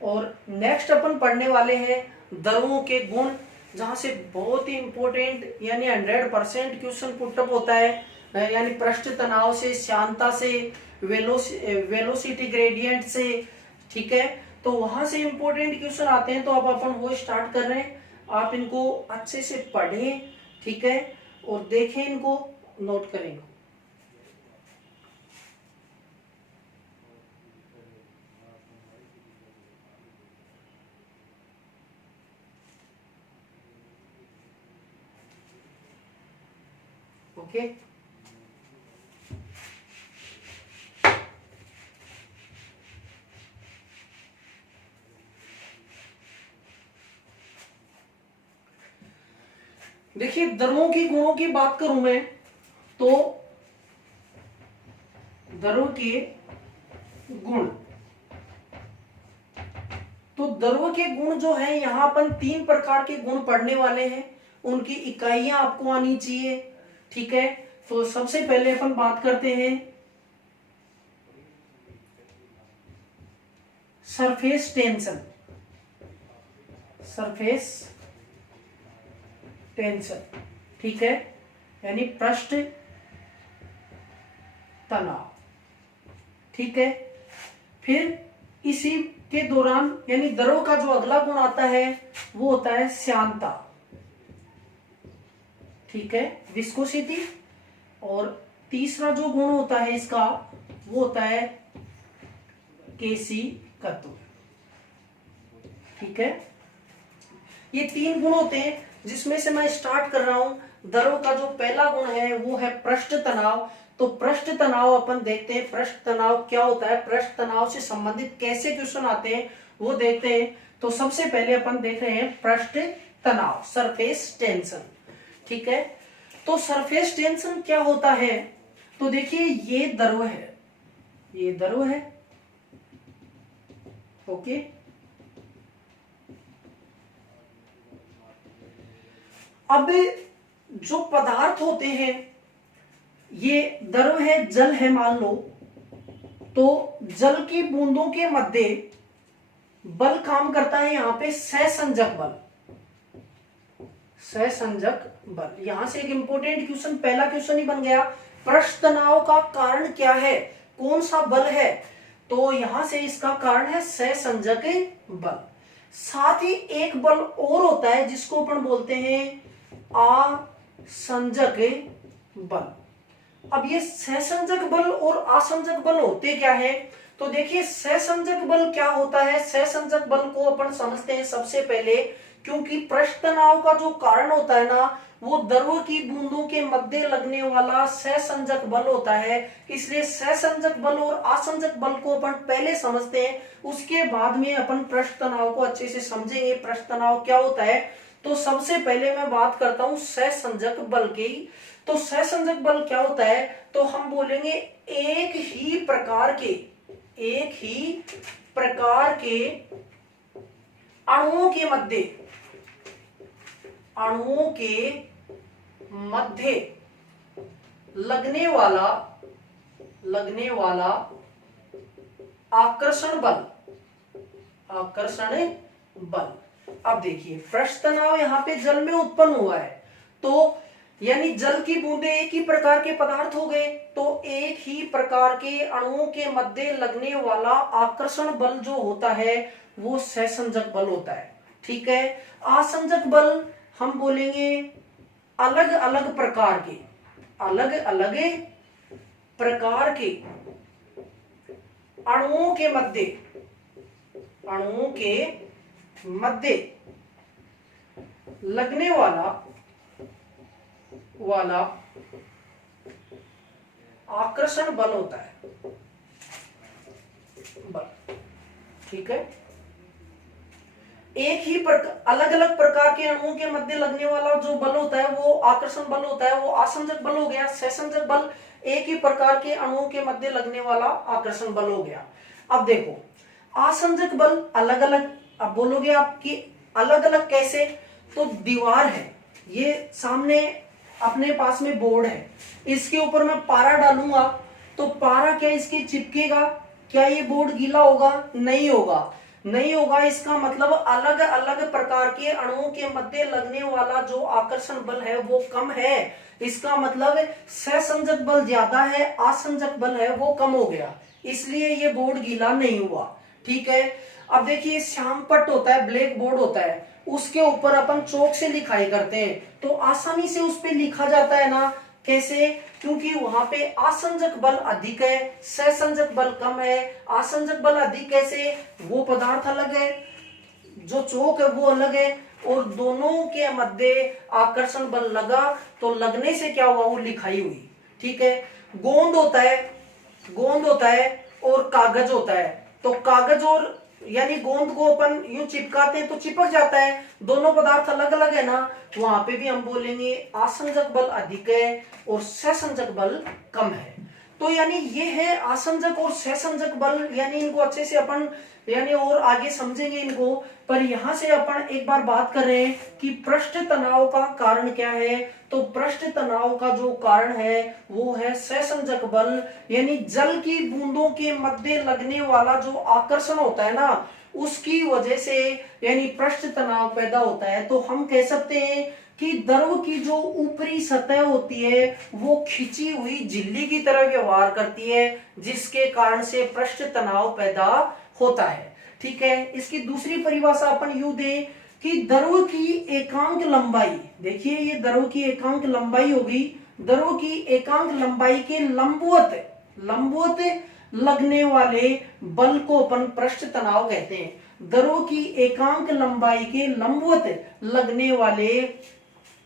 और नेक्स्ट अपन पढ़ने वाले हैं द्रवों के गुण, जहां से बहुत ही इंपॉर्टेंट यानी 100% क्वेश्चन पुटअप होता है, यानी पृष्ठ तनाव से, श्यानता से, वेलोसिटी ग्रेडियंट से। ठीक है, तो वहां से इंपॉर्टेंट क्वेश्चन आते हैं, तो अब अपन वो स्टार्ट कर रहे हैं। आप इनको अच्छे से पढ़ें, ठीक है, और देखें, इनको नोट करें। ओके, देखिए द्रवों की गुणों की बात करूं मैं तो द्रव के गुण, तो द्रव के गुण जो है, यहां अपन 3 प्रकार के गुण पढ़ने वाले हैं, उनकी इकाइयां आपको आनी चाहिए। ठीक है, तो सबसे पहले अपन बात करते हैं सरफेस टेंशन। सरफेस टेंशन, ठीक है, यानी पृष्ठ तनाव। ठीक है, फिर इसी के दौरान यानी द्रव का जो अगला गुण आता है वो होता है श्यानता। ठीक है, विस्कोसिटी। और तीसरा जो गुण होता है इसका वो होता है केशिकत्व। ठीक है, ये 3 गुण होते हैं, जिसमें से मैं स्टार्ट कर रहा हूं। द्रव का जो पहला गुण है वो है पृष्ठ तनाव। तो पृष्ठ तनाव अपन देखते हैं, पृष्ठ तनाव क्या होता है, पृष्ठ तनाव से संबंधित कैसे क्वेश्चन आते हैं वो देखते हैं। तो सबसे पहले अपन देख रहे हैं पृष्ठ तनाव, सरफेस टेंशन। ठीक है, तो सरफेस टेंशन क्या होता है, तो देखिए ये द्रव है, ये द्रव है। ओके, अब जो पदार्थ होते हैं, ये द्रव है, जल है मान लो, तो जल की बूंदों के मध्य बल काम करता है यहां पे सहसंजक बल। सहसंजक बल। यहां से एक इंपॉर्टेंट क्वेश्चन, पहला क्वेश्चन ही बन गया, पृष्ठ तनाव का कारण क्या है, कौन सा बल है, तो यहां से इसका कारण है सहसंजक बल। साथ ही एक बल और होता है जिसको अपन बोलते हैं आसंजक बल। अब ये सहसंजक बल और आसंजक बल होते क्या है, तो देखिए सहसंजक बल क्या होता है। सहसंजक बल को अपन समझते हैं सबसे पहले, क्योंकि पृष्ठ तनाव का जो कारण होता है ना, वो द्रव की बूंदों के मध्य लगने वाला सहसंजक बल होता है। इसलिए सहसंजक बल और आसंजक बल को अपन पहले समझते हैं, उसके बाद में अपन पृष्ठ तनाव को अच्छे से समझेंगे, पृष्ठ तनाव क्या होता है। तो सबसे पहले मैं बात करता हूं सहसंजक बल की। तो सहसंजक बल क्या होता है, तो हम बोलेंगे एक ही प्रकार के अणुओं के मध्य लगने वाला आकर्षण बल। अब देखिए पृष्ठ तनाव यहाँ पे जल में उत्पन्न हुआ है, तो यानी जल की बूंदे एक ही प्रकार के पदार्थ हो गए, तो एक ही प्रकार के अणुओं के मध्य लगने वाला आकर्षण बल जो होता है वो सहसंजक बल होता है। ठीक है। आसंजक बल हम बोलेंगे अलग अलग प्रकार के अणुओं के मध्य लगने वाला आकर्षण बल होता है बल। ठीक है। एक ही अलग अलग प्रकार के अणुओं के मध्य लगने वाला जो बल होता है वो आकर्षण बल होता है, वो आसंजक बल हो गया। सहसंजक बल एक ही प्रकार के अणुओं के मध्य लगने वाला आकर्षण बल हो गया। अब देखो आसंजक बल अलग अलग, अब बोलोगे आप कि अलग अलग कैसे, तो दीवार है, ये सामने अपने पास में बोर्ड है, इसके ऊपर मैं पारा डालूंगा तो पारा क्या इसके चिपकेगा, क्या ये बोर्ड गीला होगा, नहीं होगा। इसका मतलब अलग अलग प्रकार के अणुओं के मध्य लगने वाला जो आकर्षण बल है वो कम है। इसका मतलब सहसंजक बल ज्यादा है, आसंजक बल है वो कम हो गया, इसलिए ये बोर्ड गीला नहीं हुआ। ठीक है। अब देखिए श्यामपट्ट होता है, ब्लैक बोर्ड होता है, उसके ऊपर अपन चौक से लिखाई करते हैं, तो आसानी से उस पे लिखा जाता है ना। कैसे, क्योंकि वहां पे आसंजक बल अधिक है, सहसंजक बल कम है। आसंजक बल अधिक कैसे, वो पदार्थ अलग है, जो चौक है वो अलग है, और दोनों के मध्य आकर्षण बल लगा, तो लगने से क्या हुआ, वो लिखाई हुई। ठीक है। गोंद होता है और कागज होता है, तो कागज और यानी गोंद को अपन यूं चिपकाते हैं तो चिपक जाता है, दोनों पदार्थ अलग अलग है ना, वहां पे भी हम बोलेंगे आसंजक बल अधिक है और सहसंजक बल कम है। तो यानी ये है आसंजक और सहसंजक बल, यानी इनको अच्छे से अपन यानी और आगे समझेंगे इनको। पर यहां से अपन एक बार बात कर रहे हैं कि पृष्ठ तनाव का कारण क्या है, तो पृष्ठ तनाव का जो कारण है वो है सहसंजक बल, यानी जल की बूंदों के मध्य लगने वाला जो आकर्षण होता है ना, उसकी वजह से यानी पृष्ठ तनाव पैदा होता है। तो हम कह सकते हैं कि द्रव की जो ऊपरी सतह होती है वो खिंची हुई झिल्ली की तरह व्यवहार करती है, जिसके कारण से पृष्ठ तनाव पैदा होता है। ठीक है। इसकी दूसरी परिभाषा अपन यूं दें कि द्रव की एकांक लंबाई, देखिए ये द्रव की एकांक लंबाई होगी, द्रव की एकांक लंबाई के लंबवत लगने वाले बल को अपन पृष्ठ तनाव कहते हैं। द्रव की एकांक लंबाई के लंबवत लगने वाले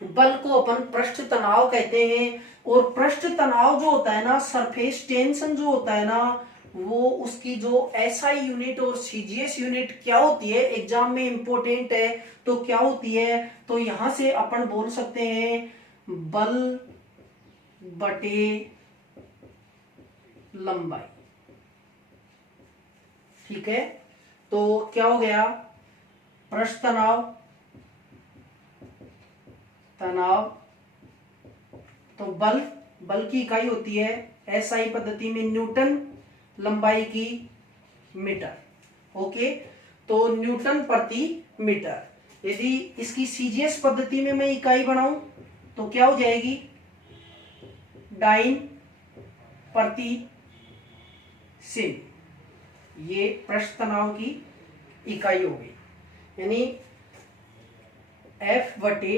बल को अपन पृष्ठ तनाव कहते हैं। और पृष्ठ तनाव जो होता है ना, सरफेस टेंशन जो होता है ना, वो उसकी जो एसआई यूनिट और सीजीएस यूनिट क्या होती है, एग्जाम में इंपॉर्टेंट है, तो क्या होती है, तो यहां से अपन बोल सकते हैं बल बटे लंबाई। ठीक है। तो क्या हो गया, पृष्ठ तनाव, तो बल की इकाई होती है एसआई पद्धति में न्यूटन, लंबाई की मीटर। ओके, तो न्यूटन प्रति मीटर। यदि इसकी सीजीएस पद्धति में मैं इकाई बनाऊं तो क्या हो जाएगी, डाइन प्रति सेमी। ये पृष्ठ तनाव की इकाई हो गई, यानी F बटे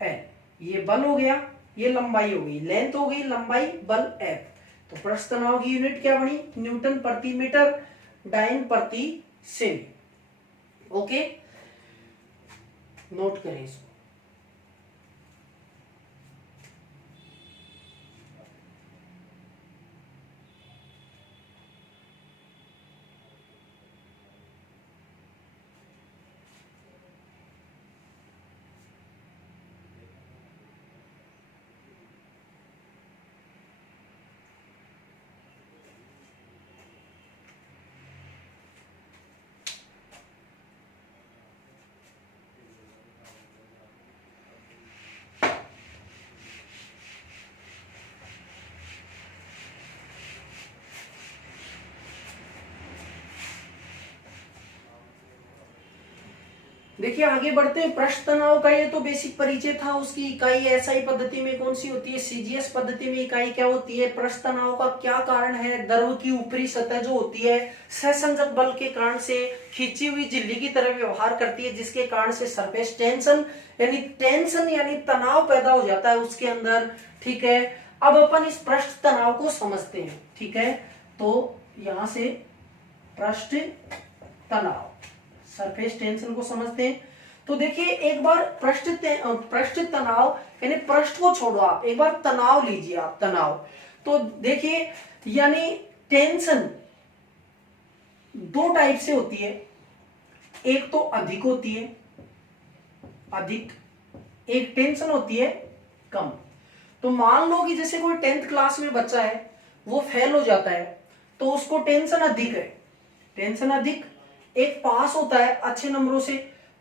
L। ये बल हो गया, ये लंबाई हो गई, लेंथ हो गई, लंबाई, बल F। तो पृष्ठ तनाव की यूनिट क्या बनी, न्यूटन प्रति मीटर, डाइन प्रति सेमी। ओके, नोट करें इसको। देखिए आगे बढ़ते हैं। पृष्ठ तनाव का ये तो बेसिक परिचय था। उसकी इकाई एसआई पद्धति में कौन सी होती है, सीजीएस पद्धति में इकाई क्या होती है, पृष्ठ तनाव का क्या कारण है, द्रव की ऊपरी सतह जो होती है सहसंजक बल के कारण से खींची हुई झिल्ली की तरह व्यवहार करती है, जिसके कारण से सरफेस टेंशन यानी तनाव पैदा हो जाता है उसके अंदर। ठीक है, अब अपन इस पृष्ठ तनाव को समझते हैं। ठीक है, तो यहां से पृष्ठ तनाव, सरफेस टेंशन को समझते हैं। तो देखिए एक बार पृष्ठ तनाव यानी पृष्ठ को छोड़ो, आप एक बार तनाव लीजिए, आप तनाव। तो देखिए यानी टेंशन दो टाइप से होती है, एक तो अधिक होती है, अधिक, एक टेंशन होती है कम। तो मान लो कि जैसे कोई 10th क्लास में बच्चा है, वो फेल हो जाता है, तो उसको टेंशन अधिक है, टेंशन अधिक। एक पास होता है अच्छे नंबरों से,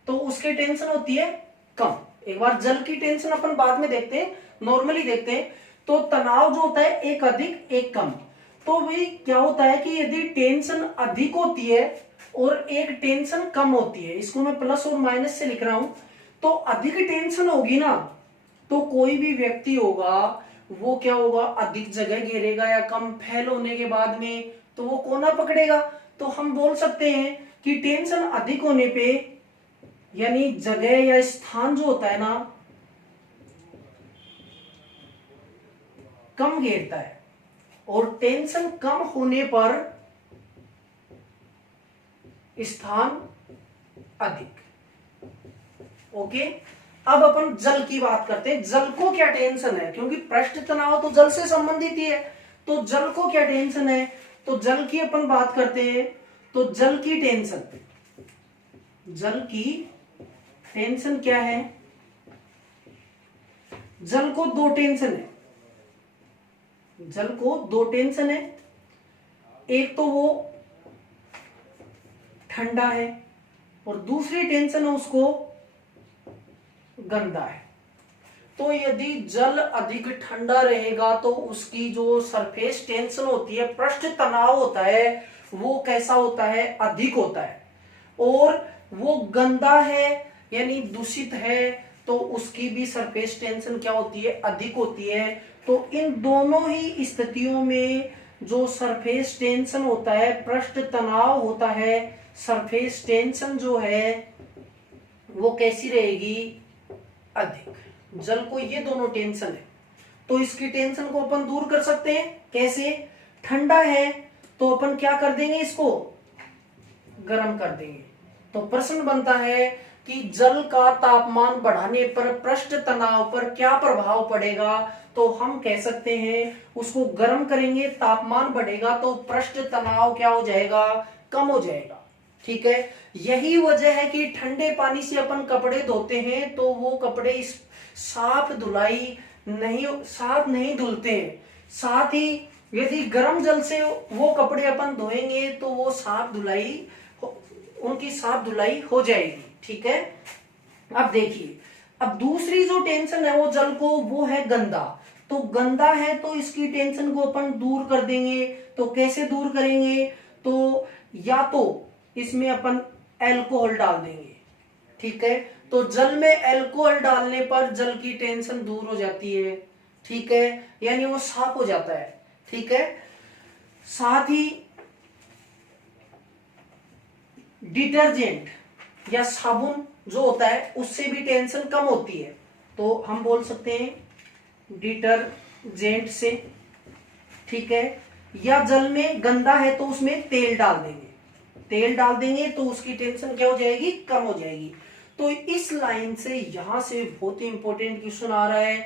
तो उसकी टेंशन होती है कम। एक बार जल की टेंशन अपन बाद में देखते हैं, नॉर्मली देखते हैं। तो तनाव जो होता है एक अधिक एक कम। तो भाई क्या होता है कि यदि टेंशन अधिक होती है और एक टेंशन कम होती है, इसको मैं प्लस और माइनस से लिख रहा हूं। तो अधिक टेंशन होगी ना, तो कोई भी व्यक्ति होगा वो क्या होगा, अधिक जगह घेरेगा, या कम फेल होने के बाद में तो वो कोना पकड़ेगा। तो हम बोल सकते हैं कि टेंशन अधिक होने पे यानी जगह या स्थान जो होता है ना कम घेरता है, और टेंशन कम होने पर स्थान अधिक। ओके, अब अपन जल की बात करते हैं। जल को क्या टेंशन है, क्योंकि पृष्ठ तनाव तो जल से संबंधित ही है, तो जल को क्या टेंशन है, तो जल की अपन बात करते हैं। तो जल की टेंशन क्या है, जल को दो टेंशन है, जल को दो टेंशन है। एक तो वो ठंडा है और दूसरी टेंशन है उसको गंदा है। तो यदि जल अधिक ठंडा रहेगा तो उसकी जो सरफेस टेंशन होती है, पृष्ठ तनाव होता है, वो कैसा होता है, अधिक होता है। और वो गंदा है यानी दूषित है, तो उसकी भी सरफेस टेंशन क्या होती है, अधिक होती है। तो इन दोनों ही स्थितियों में जो सरफेस टेंशन होता है, पृष्ठ तनाव होता है, सरफेस टेंशन जो है वो कैसी रहेगी, अधिक। जल को ये दोनों टेंशन है, तो इसकी टेंशन को अपन दूर कर सकते हैं कैसे, ठंडा है तो अपन क्या कर देंगे, इसको गर्म कर देंगे। तो प्रश्न बनता है कि जल का तापमान बढ़ाने पर पृष्ठ तनाव पर क्या प्रभाव पड़ेगा। तो हम कह सकते हैं उसको गर्म करेंगे, तापमान बढ़ेगा तो पृष्ठ तनाव क्या हो जाएगा, कम हो जाएगा। ठीक है, यही वजह है कि ठंडे पानी से अपन कपड़े धोते हैं तो वो कपड़े साफ नहीं धुलते हैं। साथ ही यदि गर्म जल से वो कपड़े अपन धोएंगे तो वो उनकी साफ धुलाई हो जाएगी। ठीक है, अब देखिए, अब दूसरी जो टेंशन है वो जल को, वो है गंदा। तो गंदा है तो इसकी टेंशन को अपन दूर कर देंगे। तो कैसे दूर करेंगे, तो या तो इसमें अपन अल्कोहल डाल देंगे। ठीक है। तो जल में अल्कोहल डालने पर जल की टेंशन दूर हो जाती है, ठीक है, यानी वो साफ हो जाता है, ठीक है। साथ ही डिटर्जेंट या साबुन जो होता है उससे भी टेंशन कम होती है, तो हम बोल सकते हैं डिटर्जेंट से, ठीक है। या जल में गंदा है तो उसमें तेल डाल देंगे, तेल डाल देंगे तो उसकी टेंशन क्या हो जाएगी, कम हो जाएगी। तो इस लाइन से यहां से बहुत ही इंपॉर्टेंट क्वेश्चन आ रहा है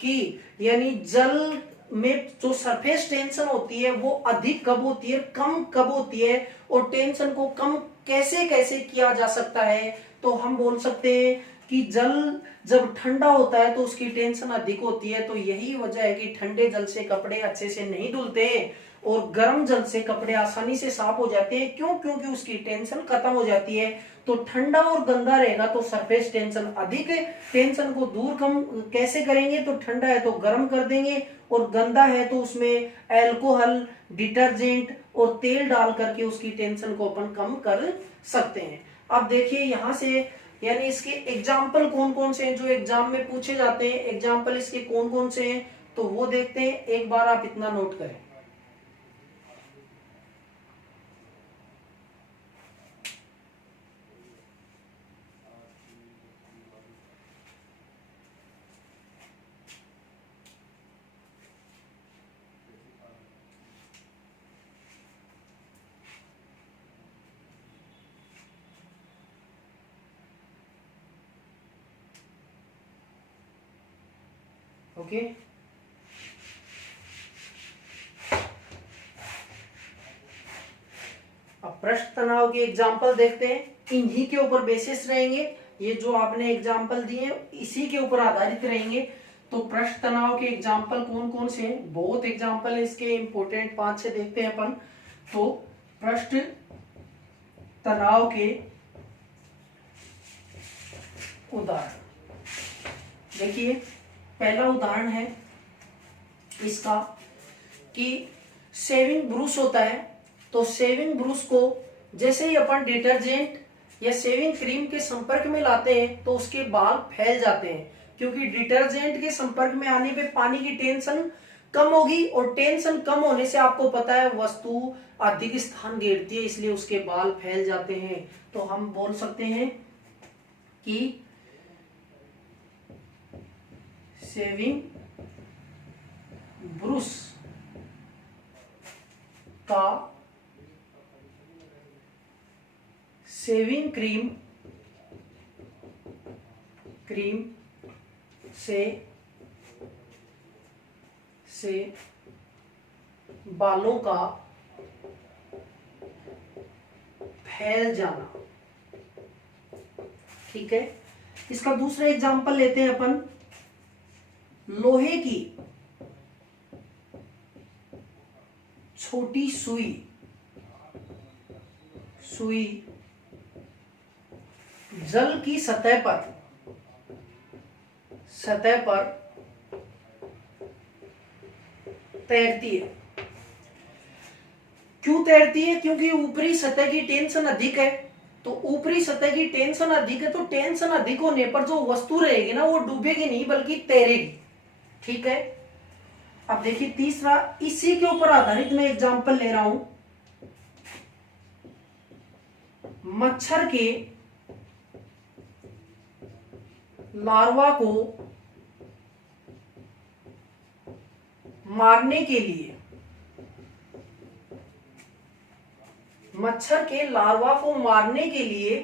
कि यानी जल में जो सरफेस टेंशन होती है वो अधिक कब होती है, कम कब होती है, और टेंशन को कम कैसे कैसे किया जा सकता है। तो हम बोल सकते हैं कि जल जब ठंडा होता है तो उसकी टेंशन अधिक होती है, तो यही वजह है कि ठंडे जल से कपड़े अच्छे से नहीं धुलते और गर्म जल से कपड़े आसानी से साफ हो जाते हैं। क्यों? क्योंकि उसकी टेंशन खत्म हो जाती है। तो ठंडा और गंदा रहेगा तो सरफेस टेंशन अधिक है, टेंशन को दूर कम कैसे करेंगे, तो ठंडा है तो गर्म कर देंगे और गंदा है तो उसमें अल्कोहल, डिटर्जेंट और तेल डाल करके उसकी टेंशन को अपन कम कर सकते हैं। अब देखिए यहां से यानी इसके एग्जाम्पल कौन कौन से हैं जो एग्जाम में पूछे जाते हैं, एग्जाम्पल इसके कौन कौन से हैं तो वो देखते हैं। एक बार आप इतना नोट करें। ओके, अब पृष्ठ तनाव के एग्जाम्पल देखते हैं, इन्हीं के ऊपर बेसिस रहेंगे, ये जो आपने एग्जाम्पल दिए इसी के ऊपर आधारित रहेंगे। तो पृष्ठ तनाव के एग्जाम्पल कौन कौन से हैं, बहुत एग्जाम्पल है इसके, इंपोर्टेंट 5-6 देखते हैं अपन। तो पृष्ठ तनाव के उदाहरण देखिए, पहला उदाहरण है इसका कि शेविंग ब्रश होता है, तो शेविंग ब्रश को जैसे ही अपन डिटर्जेंट या शेविंग क्रीम के संपर्क में लाते हैं तो उसके बाल फैल जाते हैं, क्योंकि डिटर्जेंट के संपर्क में आने पे पानी की टेंशन कम होगी और टेंशन कम होने से आपको पता है वस्तु अधिक स्थान घेरती है, इसलिए उसके बाल फैल जाते हैं। तो हम बोल सकते हैं कि शेविंग ब्रश का शेविंग क्रीम से बालों का फैल जाना, ठीक है। इसका दूसरा एग्जांपल लेते हैं अपन, लोहे की छोटी सुई जल की सतह पर तैरती है। क्यों तैरती है? क्योंकि ऊपरी सतह की टेंशन अधिक है, तो ऊपरी सतह की टेंशन अधिक है, तो टेंशन अधिक होने पर जो वस्तु रहेगी ना वो डूबेगी नहीं बल्कि तैरेगी, ठीक है। अब देखिए तीसरा, इसी के ऊपर आधारित मैं एग्जांपल ले रहा हूं, मच्छर के लार्वा को मारने के लिए, मच्छर के लार्वा को मारने के लिए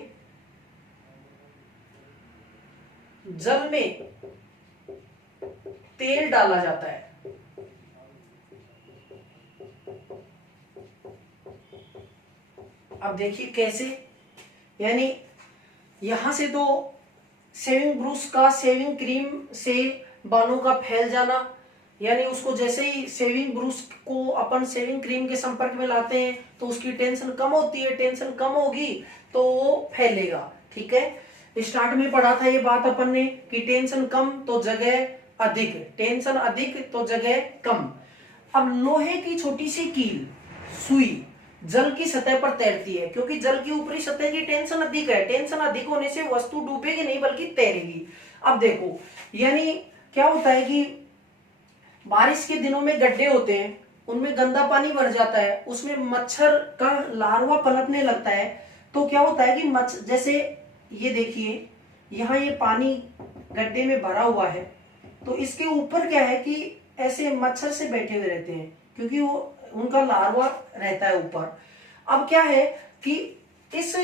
जल में तेल डाला जाता है। अब देखिए कैसे, यानी यहां से तो शेविंग ब्रश का शेविंग क्रीम से बालों का फैल जाना, यानी उसको जैसे ही शेविंग ब्रश को अपन शेविंग क्रीम के संपर्क में लाते हैं तो उसकी टेंशन कम होती है, टेंशन कम होगी तो वो फैलेगा, ठीक है। स्टार्ट में पढ़ा था ये बात अपन ने कि टेंशन कम तो जगह अधिक, टेंशन अधिक तो जगह कम। अब लोहे की छोटी सी कील सुई जल की सतह पर तैरती है, क्योंकि जल की ऊपरी सतह की टेंशन अधिक है, टेंशन अधिक होने से वस्तु डूबेगी नहीं बल्कि तैरेगी। अब देखो, यानी क्या होता है कि बारिश के दिनों में गड्ढे होते हैं, उनमें गंदा पानी भर जाता है, उसमें मच्छर का लार्वा पनपने लगता है। तो क्या होता है कि मच्छर, जैसे ये देखिए यहाँ ये पानी गड्ढे में भरा हुआ है, तो इसके ऊपर क्या है कि ऐसे मच्छर से बैठे हुए रहते हैं, क्योंकि वो उनका लार्वा रहता है ऊपर। अब क्या है कि इस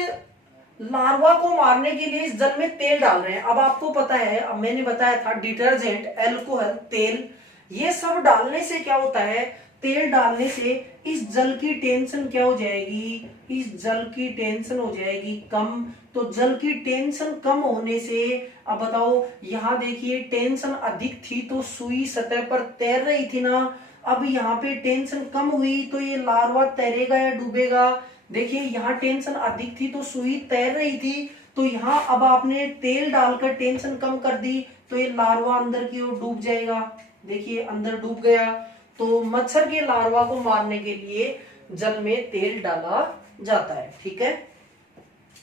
लार्वा को मारने के लिए इस जल में तेल डाल रहे हैं। अब आपको पता है, अब मैंने बताया था डिटर्जेंट, अल्कोहल, तेल, ये सब डालने से क्या होता है, तेल डालने से इस जल की टेंशन क्या हो जाएगी, इस जल की टेंशन हो जाएगी कम। तो जल की टेंशन कम होने से, अब बताओ, यहाँ देखिए टेंशन अधिक थी तो सुई सतह पर तैर रही थी ना, अब यहाँ पे टेंशन कम हुई तो ये लार्वा तैरेगा या डूबेगा। देखिए यहाँ टेंशन अधिक थी तो सुई तैर रही थी, तो यहाँ अब आपने तेल डालकर टेंशन कम कर दी तो ये लार्वा अंदर की ओर डूब जाएगा। देखिए अंदर डूब गया। तो मच्छर के लार्वा को मारने के लिए जल में तेल डाला जाता है। ठीक है,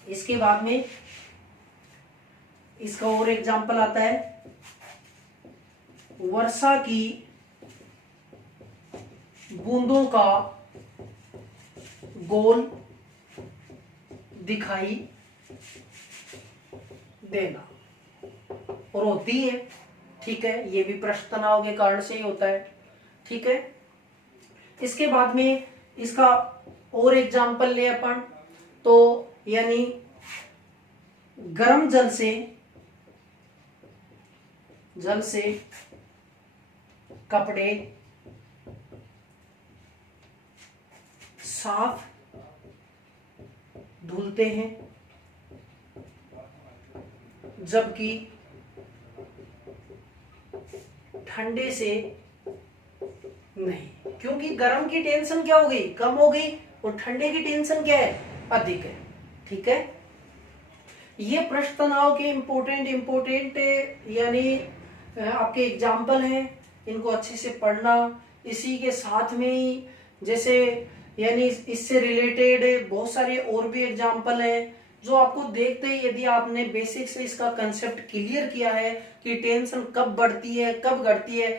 इसके बाद में इसका और एग्जाम्पल आता है, वर्षा की बूंदों का गोल दिखाई देना, और होती है। ठीक है, ये भी पृष्ठ तनाव के कारण से ही होता है। ठीक है, इसके बाद में इसका और एग्जाम्पल ले अपन, तो यानी गर्म जल से कपड़े साफ धुलते हैं, जबकि ठंडे से नहीं, क्योंकि गर्म की टेंशन क्या हो गई, कम हो गई, और ठंडे की टेंशन क्या है, अधिक है। ठीक है, ये पृष्ठ तनाव के इंपोर्टेंट यानी आपके एग्जाम्पल हैं, इनको अच्छे से पढ़ना। इसी के साथ में ही जैसे यानी इससे रिलेटेड बहुत सारे और भी एग्जाम्पल हैं जो आपको देखते ही, यदि आपने बेसिक से इसका कंसेप्ट क्लियर किया है कि टेंशन कब बढ़ती है कब घटती है,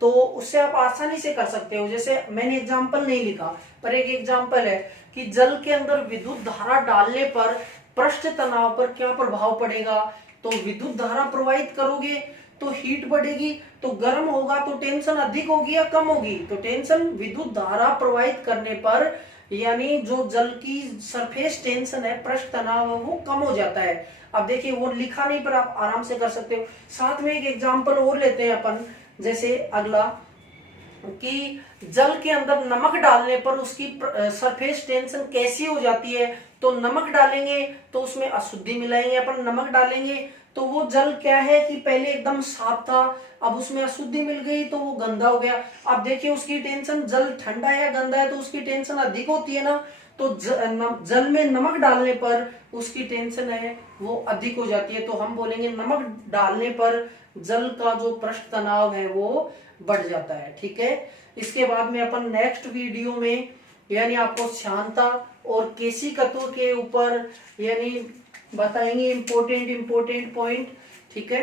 तो उससे आप आसानी से कर सकते हो। जैसे मैंने एग्जाम्पल नहीं लिखा, पर एक एग्जाम्पल है कि जल के अंदर विद्युत धारा डालने पर पृष्ठ तनाव पर क्या प्रभाव पड़ेगा। तो विद्युत धारा प्रवाहित करोगे तो हीट बढ़ेगी, तो गर्म होगा तो टेंशन अधिक होगी या कम होगी, तो टेंशन विद्युत धारा प्रवाहित करने पर यानी जो जल की सरफेस टेंशन है, पृष्ठ तनाव है, वो कम हो जाता है। अब देखिए वो लिखा नहीं, पर आप आराम से कर सकते हो। साथ में एक एग्जांपल और लेते हैं अपन, जैसे अगला कि जल के अंदर नमक डालने पर उसकी सरफेस टेंशन कैसी हो जाती है। तो नमक डालेंगे तो उसमें अशुद्धि मिलाएंगे अपन, नमक डालेंगे तो वो जल क्या है कि पहले एकदम साफ था, अब उसमें अशुद्धि मिल गई तो वो गंदा हो गया। अब देखिए उसकी टेंशन, जल ठंडा है या गंदा है, तो उसकी टेंशन अधिक होती है ना, तो जल में नमक डालने पर उसकी टेंशन है वो अधिक हो जाती है। तो हम बोलेंगे नमक डालने पर जल का जो पृष्ठ तनाव है वो बढ़ जाता है। ठीक है, इसके बाद में अपन नेक्स्ट वीडियो में यानी आपको श्यानता और केशिकत्व के ऊपर यानी बताएंगे इंपॉर्टेंट पॉइंट। ठीक है।